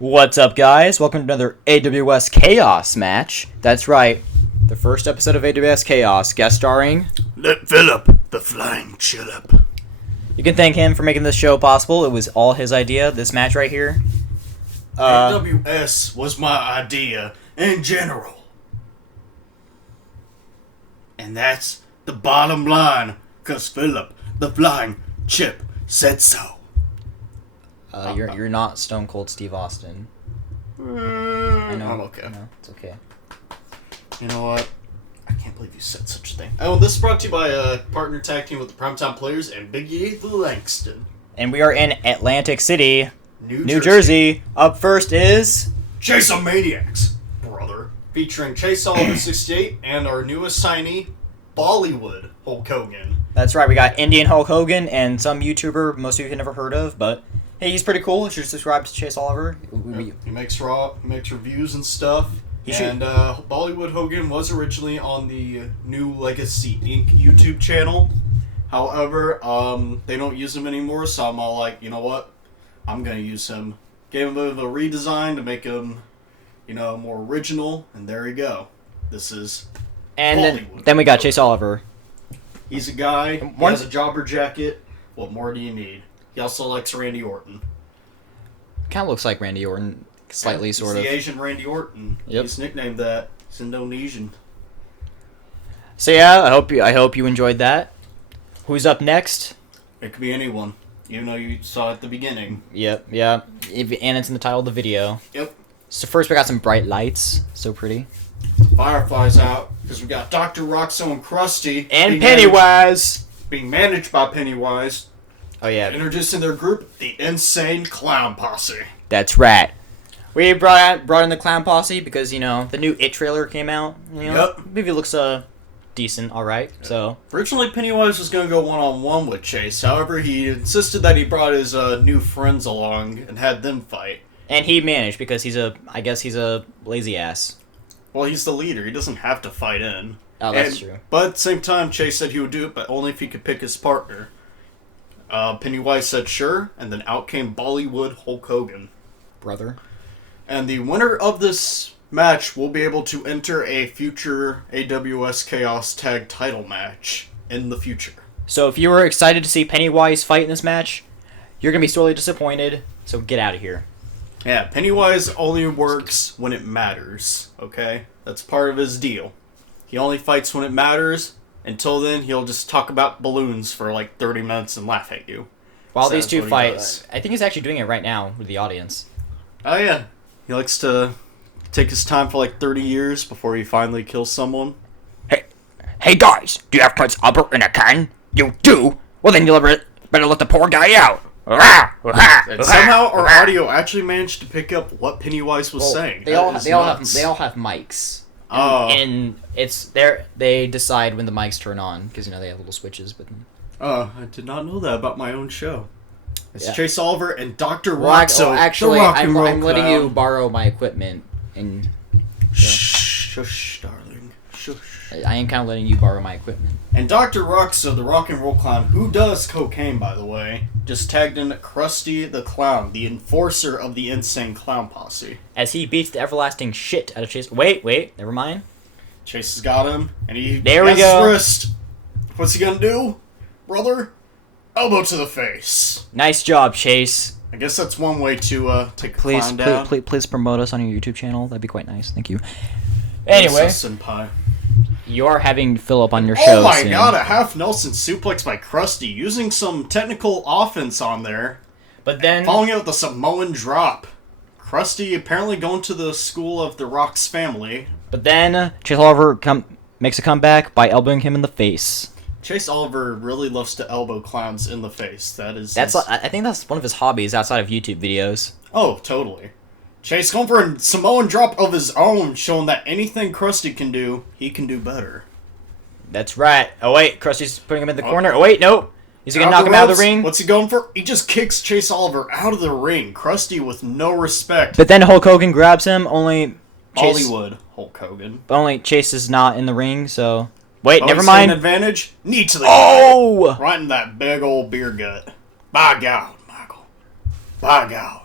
What's up, guys? Welcome to another AWS Chaos match. That's right, the first episode of AWS Chaos, guest starring... Let Philip, the flying chillip. You can thank him for making this show possible. It was all his idea, this match right here. AWS was my idea in general. And that's the bottom line, because Philip, the flying chip, said so. You're not Stone Cold Steve Austin. I know. I'm okay. No, it's okay. You know what? I can't believe you said such a thing. Oh, this is brought to you by a partner tag team with the Primetime Players and Big E the Langston. And we are in Atlantic City, New Jersey. Up first is... Chase of Maniacs, brother. Featuring Chase Oliver 68 and our newest signee, Bollywood Hulk Hogan. That's right, we got Indian Hulk Hogan and some YouTuber most of you have never heard of, but... Hey, he's pretty cool. You should subscribe to Chase Oliver. He makes reviews and stuff. Bollywood Hogan was originally on the New Legacy Inc. YouTube channel. However, they don't use him anymore, so I'm all like, you know what? I'm gonna use him. Gave him a bit of a redesign to make him, more original, and there you go. This is And then we got Chase Oliver. He's a guy. He has a jobber jacket. What more do you need? He also likes Randy Orton. Kind of looks like Randy Orton, slightly, sort of. He's the Asian Randy Orton. Yep. He's nicknamed that. He's Indonesian. So yeah, I hope you enjoyed that. Who's up next? It could be anyone, even though you saw it at the beginning. Yep, yeah. And it's in the title of the video. Yep. So first we got some bright lights. So pretty. Firefly's out, because we got Dr. Roxo and Krusty. And Pennywise! Being managed by Pennywise. Oh yeah. Introducing their group, the Insane Clown Posse. That's right. We brought in the Clown Posse because, the new It trailer came out. Yep. Movie looks decent, alright, so... Originally, Pennywise was going to go one-on-one with Chase. However, he insisted that he brought his new friends along and had them fight. And he managed because I guess he's a lazy ass. Well, he's the leader. He doesn't have to fight in. Oh, that's true. But at the same time, Chase said he would do it, but only if he could pick his partner. Pennywise said sure, and then out came Bollywood Hulk Hogan. Brother. And the winner of this match will be able to enter a future AWS Chaos Tag title match in the future. So if you were excited to see Pennywise fight in this match, you're going to be sorely disappointed, so get out of here. Yeah, Pennywise only works when it matters, okay? That's part of his deal. He only fights when it matters. Until then, he'll just talk about balloons for like 30 minutes and laugh at you. While these two fight, I think he's actually doing it right now with the audience. Oh yeah. He likes to take his time for like 30 years before he finally kills someone. Hey guys, do you have Prince Albert in a can? You do? Well then you'll better let the poor guy out. And somehow our audio actually managed to pick up what Pennywise was saying. They all have mics. And they decide when the mics turn on because they have little switches. But I did not know that about my own show. It's yeah. Chase Oliver and Dr. Roxo. Actually, I'm letting you borrow my equipment. And shush, darling. Shush. I am kind of letting you borrow my equipment. And Dr. Roxo, the rock and roll clown, who does cocaine, by the way, just tagged in Krusty the Clown, the enforcer of the Insane Clown Posse. As he beats the everlasting shit out of Chase. Wait, never mind. Chase has got him, and he there has we go. his wrist. What's he gonna do, brother? Elbow to the face. Nice job, Chase. I guess that's one way to take a clown down. Please promote us on your YouTube channel. That'd be quite nice. Thank you. Anyway, senpai. You are having Philip on your show. Oh my soon. god, a half Nelson suplex by Krusty, using some technical offense on there. But then... following it with a Samoan drop. Krusty apparently going to the school of the Rock's family. But then Chase Oliver makes a comeback by elbowing him in the face. Chase Oliver really loves to elbow clowns in the face. I think that's one of his hobbies outside of YouTube videos. Oh, totally. Chase going for a Samoan drop of his own, showing that anything Krusty can do, he can do better. That's right. Oh wait, Krusty's putting him in the corner. Oh wait, no. Is he gonna knock him out of the ring? What's he going for? He just kicks Chase Oliver out of the ring. Krusty with no respect. But then Hulk Hogan grabs him, only Bollywood Hulk Hogan. But only Chase is not in the ring, so... Wait, never mind. Advantage. Knee to the gut. Right in that big old beer gut. By God, Michael. By God.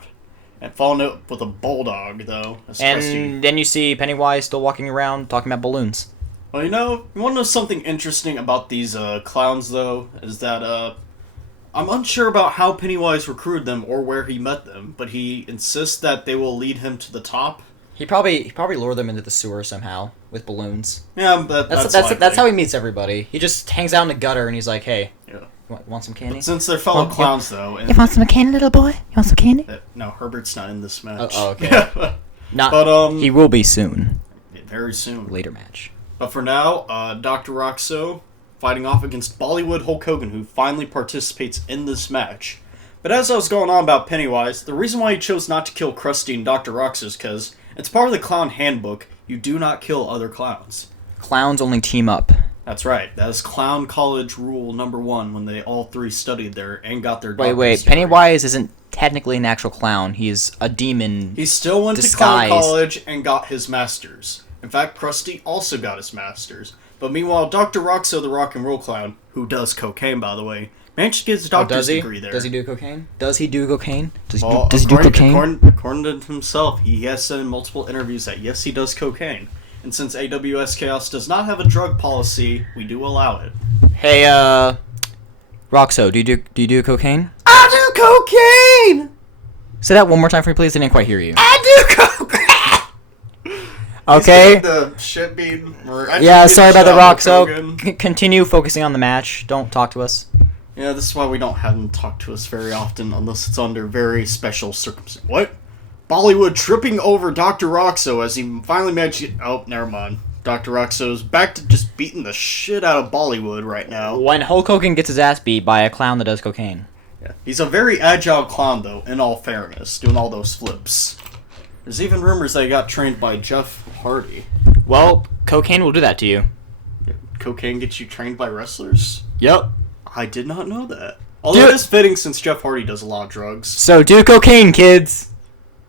And following it with a bulldog, though. And then you see Pennywise still walking around talking about balloons. Well, you want to know something interesting about these clowns, though? Is that I'm unsure about how Pennywise recruited them or where he met them, but he insists that they will lead him to the top. He probably lured them into the sewer somehow with balloons. Yeah, that's how he meets everybody. He just hangs out in the gutter and he's like, "Hey, yeah. want some candy?" But since they're fellow clowns, though, and You want some candy, little boy? You want some candy? no, Herbert's not in this match. Oh, okay. Not, but he will be soon. Very soon. Later match. But for now, Dr. Roxo fighting off against Bollywood Hulk Hogan, who finally participates in this match. But as I was going on about Pennywise, the reason why he chose not to kill Krusty and Dr. Roxo is because it's part of the clown handbook. You do not kill other clowns. Clowns only team up. That's right. That is clown college rule number 1 when they all 3 studied there and got their Wait. degree. Pennywise isn't technically an actual clown. He's a demon. He still went to clown college and got his master's. In fact, Krusty also got his master's. But meanwhile, Dr. Roxo, the rock and roll clown, who does cocaine, by the way, managed to get his doctor's degree there. Does he do cocaine? Does he do cocaine? Does he do cocaine? According to himself, he has said in multiple interviews that yes, he does cocaine. And since AWS Chaos does not have a drug policy, we do allow it. Hey, Roxo, do you do cocaine? I do cocaine! Say that one more time for me, please. I didn't quite hear you. I do cocaine! Okay. The shit being... Yeah, sorry about the Roxo. Continue focusing on the match. Don't talk to us. Yeah, this is why we don't have him talk to us very often, unless it's under very special circumstances. What? Bollywood tripping over Dr. Roxo as he finally managed to... Oh, never mind. Dr. Roxo's back to just beating the shit out of Bollywood right now. When Hulk Hogan gets his ass beat by a clown that does cocaine. Yeah. He's a very agile clown, though, in all fairness, doing all those flips. There's even rumors that he got trained by Jeff Hardy. Well, cocaine will do that to you. Cocaine gets you trained by wrestlers? Yep. I did not know that. Although it is fitting since Jeff Hardy does a lot of drugs. So do cocaine, kids!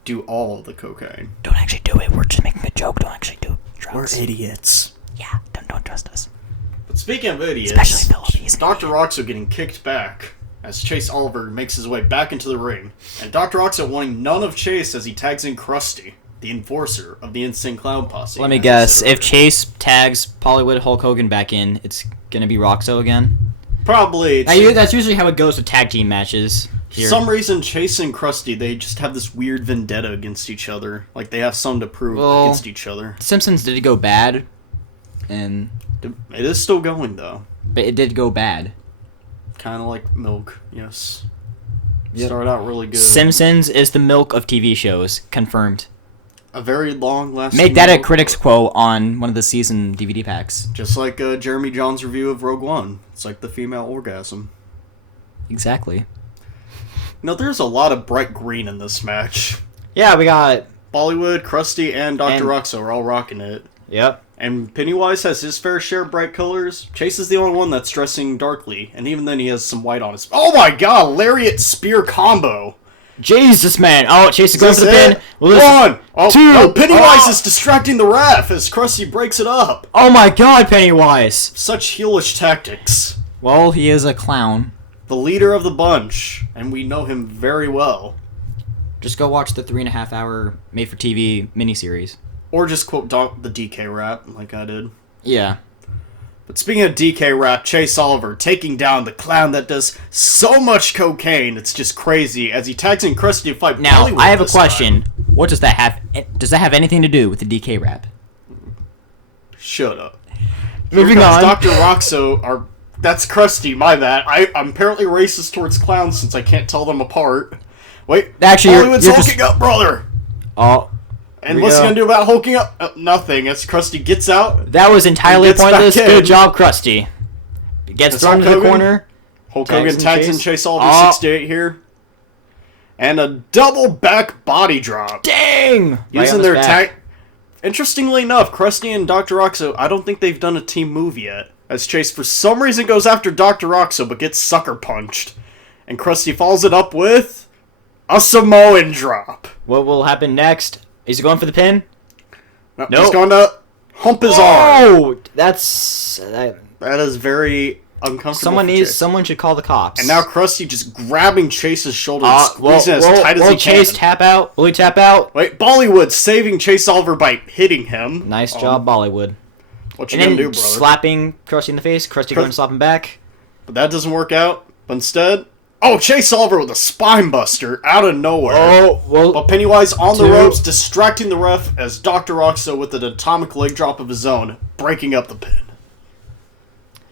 Do all of the cocaine. Don't actually do it. We're just making a joke. Don't actually do drugs. We're idiots. Yeah, don't trust us. But speaking of idiots, Especially Philippines. Dr. Roxo getting kicked back as Chase Oliver makes his way back into the ring, and Dr. Roxo wanting none of Chase as he tags in Krusty, the enforcer of the Insane Clown Posse. Let me guess. If Chase tags Bollywood Hulk Hogan back in, it's gonna be Roxo again? Probably. That's usually how it goes with tag team matches. For some reason, Chase and Krusty, they just have this weird vendetta against each other. Like, they have something to prove against each other. Simpsons did go bad, and... It is still going, though. But it did go bad. Kind of like milk, yes. Yep. Started out really good. Simpsons is the milk of TV shows. Confirmed. A very long-lasting Make that a milk. critic's quote on one of the season DVD packs. Just like Jeremy John's review of Rogue One. It's like the female orgasm. Exactly. No, there's a lot of bright green in this match. Yeah, we got... Bollywood, Krusty, and Dr. Roxo are all rocking it. Yep. And Pennywise has his fair share of bright colors. Chase is the only one that's dressing darkly, and even then he has some white on his... Oh my god, lariat spear combo! Jesus, man. Oh, Chase is going for the Is pin. it? Well, One! Oh, two. no, Pennywise is distracting the ref as Krusty breaks it up. Oh my god, Pennywise. Such heelish tactics. Well, he is a clown. The leader of the bunch, and we know him very well. Just go watch the 3.5 hour made-for-TV miniseries. Or just quote the DK rap, like I did. Yeah. But speaking of DK rap, Chase Oliver taking down the clown that does so much cocaine, it's just crazy, as he tags in Krusty to fight Now, Bollywood I have a this question. time. What does that have? Does that have anything to do with the DK rap? Shut up. Moving on. Dr. Roxo, that's Krusty, my bad. I'm apparently racist towards clowns since I can't tell them apart. Wait, Actually, Bollywood's you're hulking up, brother! Oh. And what's he gonna do about hulking up? Nothing. As Krusty gets out. That was entirely gets back pointless. in. Good job, Krusty. Gets thrown into the corner. Hulk Hogan tags in Chase Oliver 68 here. And a double back body drop. Dang! Using their tag. Interestingly enough, Krusty and Dr. Roxo, I don't think they've done a team move yet. As Chase, for some reason, goes after Dr. Roxo, but gets sucker punched. And Krusty follows it up with a Samoan drop. What will happen next? Is he going for the pin? Nope. He's going to hump his arm. Oh! That's... That is very uncomfortable. Someone should call the cops. And now Krusty just grabbing Chase's shoulder and squeezing as tight as he can. Chase tap out? Will he tap out? Wait, Bollywood saving Chase Oliver by hitting him. Nice job, Bollywood. What you gonna do, brother? Slapping Krusty in the face. Krusty going to slap him back. But that doesn't work out. But instead, Chase Oliver with a spine buster out of nowhere. Oh, well. But Pennywise on the ropes, distracting the ref as Dr. Roxo with an atomic leg drop of his own, breaking up the pin.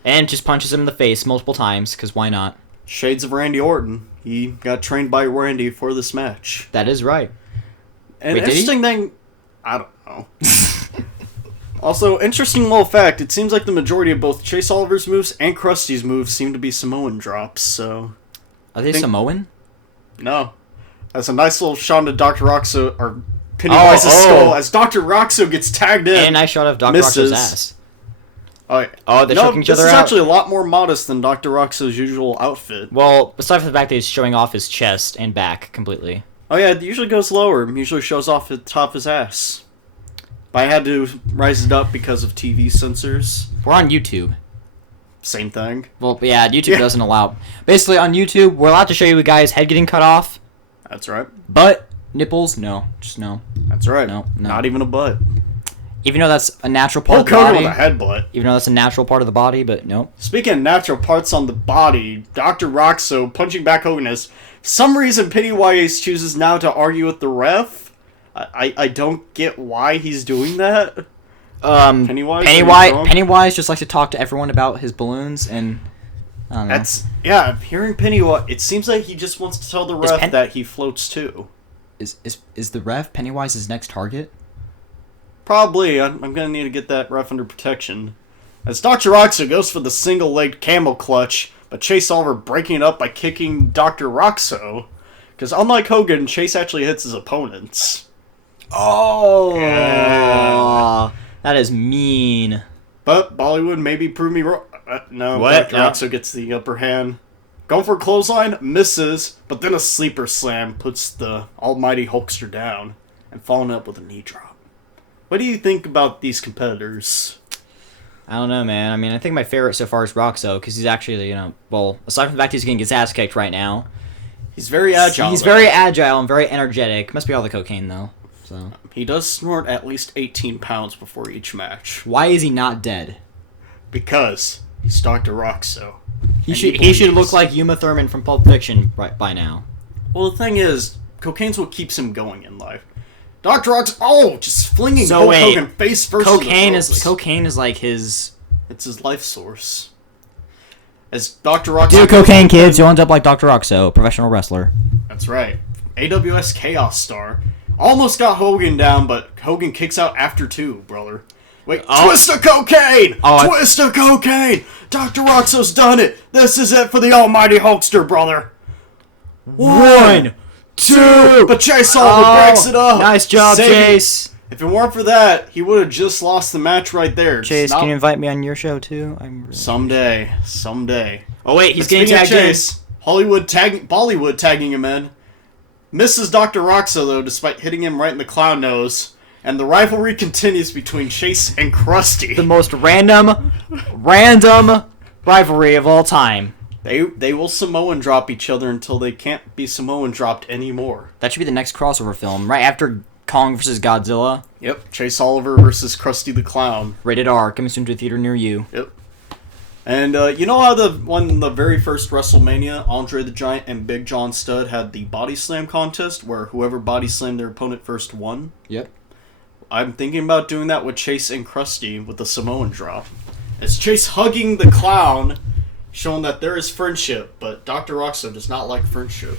And just punches him in the face multiple times, because why not? Shades of Randy Orton. He got trained by Randy for this match. That is right. And interesting thing, I don't know. Also, interesting little fact, it seems like the majority of both Chase Oliver's moves and Krusty's moves seem to be Samoan drops, so... Are they Samoan? No. That's a nice little shot of Dr. Roxo, or Pennywise's skull, as Dr. Roxo gets tagged in. And a nice shot of Dr. Roxo's ass. Oh, they're choking each other out? This is actually a lot more modest than Dr. Roxo's usual outfit. Well, aside from the fact that he's showing off his chest and back completely. Oh yeah, it usually goes lower. It usually shows off the top of his ass. But I had to rise it up because of TV censors. We're on YouTube. Same thing. Well, yeah, YouTube doesn't allow... Basically, on YouTube, we're allowed to show you a guy's head getting cut off. That's right. But nipples, no. Just no. That's right. No. Not even a butt. Even though that's a natural part of the Hogan body. with a headbutt. Even though that's a natural part of the body, but no. Speaking of natural parts on the body, Dr. Roxo punching back Hogan as for some reason Pennywise chooses now to argue with the ref. I don't get why he's doing that. Pennywise just likes to talk to everyone about his balloons, and I don't know. Hearing Pennywise, it seems like he just wants to tell the ref that he floats too. Is the ref Pennywise's next target? Probably. I'm gonna need to get that ref under protection. As Dr. Roxo goes for the single-legged camel clutch, but Chase Oliver breaking it up by kicking Dr. Roxo. Because unlike Hogan, Chase actually hits his opponents. Oh! Yeah. That is mean. But Bollywood maybe prove me wrong. No, What? Dr. Roxo gets the upper hand. Going for a clothesline, misses, but then a sleeper slam puts the almighty Hulkster down and following up with a knee drop. What do you think about these competitors? I don't know, man. I mean, I think my favorite so far is Roxo, because he's actually, aside from the fact he's getting his ass kicked right now. He's very agile. He's very agile and very energetic. Must be all the cocaine, though. So he does snort at least 18 pounds before each match. Why is he not dead? Because he's Dr. Roxo. He should look like Uma Thurman from Pulp Fiction right by now. Well, the thing is, cocaine's what keeps him going in life. Dr. Roxo, just flinging Hulk Hogan face first. Cocaine is like his. It's his life source. As Dr. Roxo. Do cocaine, kids. You'll end up like Dr. Roxo, professional wrestler. That's right. AWS Chaos Star. Almost got Hogan down, but Hogan kicks out after 2, brother. Wait, twist of cocaine! Twist of cocaine! Dr. Roxo's done it! This is it for the almighty Hulkster, brother! 1, 2! But Chase Oliver breaks it up! Nice job, Chase! If it weren't for that, he would have just lost the match right there. Chase, can you invite me on your show, too? Someday. Oh, wait, he's getting tagged in. Bollywood tagging him in. Misses Dr. Roxo, though, despite hitting him right in the clown nose. And the rivalry continues between Chase and Krusty. The most random rivalry of all time. They will Samoan drop each other until they can't be Samoan dropped anymore. That should be the next crossover film, right after Kong vs. Godzilla. Yep, Chase Oliver versus Krusty the Clown. Rated R, coming soon to a theater near you. Yep. And you know how the very first WrestleMania, Andre the Giant and Big John Studd had the body slam contest, where whoever body slammed their opponent first won? Yep. I'm thinking about doing that with Chase and Krusty with the Samoan drop. It's Chase hugging the clown, showing that there is friendship, but Dr. Roxo does not like friendship.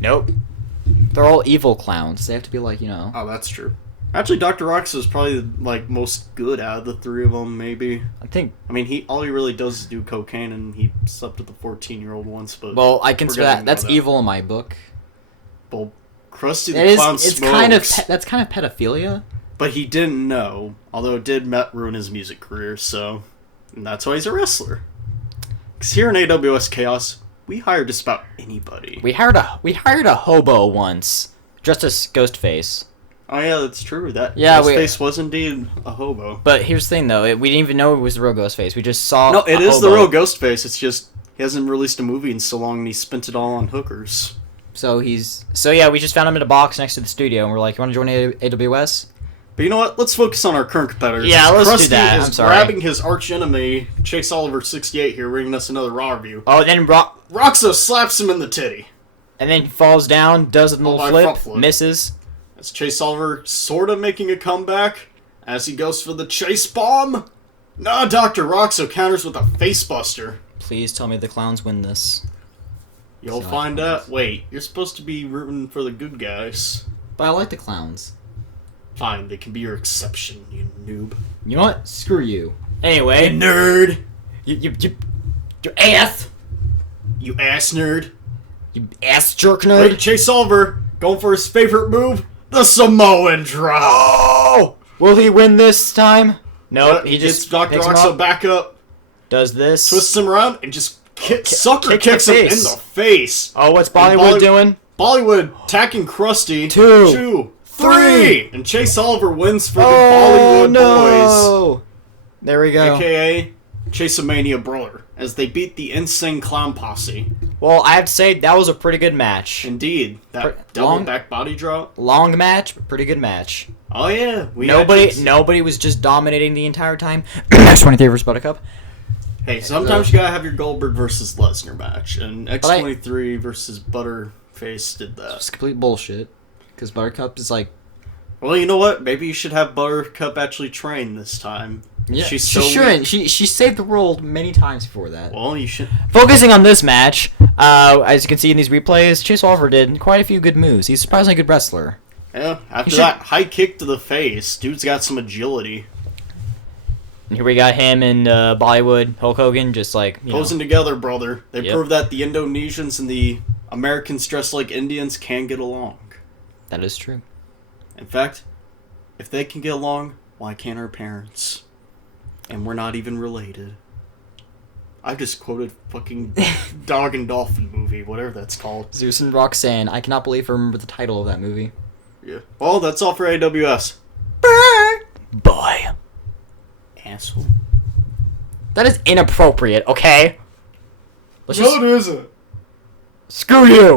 Nope. They're all evil clowns. They have to be like, Oh, that's true. Actually, Dr. Roxo is probably most good out of the 3 of them, maybe. I mean, all he really does is do cocaine, and he slept with a 14-year-old once, but... Well, I consider that's evil in my book. Well, Krusty the Clown smokes. That's kind of pedophilia. But he didn't know, although it did ruin his music career, so... And that's why he's a wrestler. Because here in AWS Chaos, we hire just about anybody. We hired a hobo once, dressed as Ghostface. Oh yeah, that's true. That Yeah, Ghostface was indeed a hobo. But here's the thing, though. We didn't even know it was the real Ghostface. We just saw. No, it a is the hobo. real Ghostface. It's just he hasn't released a movie in so long, and he spent it all on hookers. So yeah, we just found him in a box next to the studio, and we're like, "You want to join AWS?" But you know what? Let's focus on our current competitors. Yeah, let's Krusty do that. is I'm sorry. grabbing his arch enemy, Chase Oliver 68 here, bringing us another Raw review. Oh, then Roxo slaps him in the titty. and then he falls down, does a little front flip, misses. As Chase Oliver sort of making a comeback as he goes for the chase bomb. Nah, Dr. Roxo counters with a face buster. Please tell me the clowns win this. You'll find out. Wait, you're supposed to be rooting for the good guys. But I like the clowns. Fine, they can be your exception, you noob. You know what? Screw you. Anyway, Nerd! you ass, You ass nerd. you ass jerk Wait, nerd. Chase Oliver going for his favorite move, the Samoan drop. Oh! Will he win this time? Nope. He He gets just Dr. picks him Roxo up, back up, does this. twists him around, and just sucker kick kicks in the him in face. the face. Oh, what's Bollywood doing? Bollywood attacking Krusty. 2, 2, 3. 3. And Chase Oliver wins for the Bollywood no! There we go. boys, a.k.a. Chase-a-Mania Brawler, as they beat the Insane Clown Posse. Well, I have to say that was a pretty good match. Indeed, that double long- back body drop. Long match, but pretty good match. Oh yeah, Nobody was just dominating the entire time. Next 23 versus Buttercup. Hey, sometimes you gotta have your Goldberg versus Lesnar match, and X23 versus Butterface did that. It's complete bullshit. Because Buttercup is like... Well, you know what? Maybe you should have Buttercup actually train this time. Yeah, She's she so shouldn't. She saved the world many times before that. Well, you should. Focusing on this match, as you can see in these replays, Chase Oliver did quite a few good moves. He's a surprisingly good wrestler. Yeah, after should- that high kick to the face, dude's got some agility. And here we got him and Bollywood, Hulk Hogan, just like, you know. Posing together, brother. They Yep. prove that the Indonesians and the Americans dressed like Indians can get along. That is true. In fact, if they can get along, why can't our parents? And we're not even related. I just quoted fucking Dog and Dolphin movie, whatever that's called. Zeus and Roxanne. I cannot believe I remember the title of that movie. Yeah. Well, that's all for AWS. Boy. Asshole. That is inappropriate, okay? Let's just... it isn't. Screw you!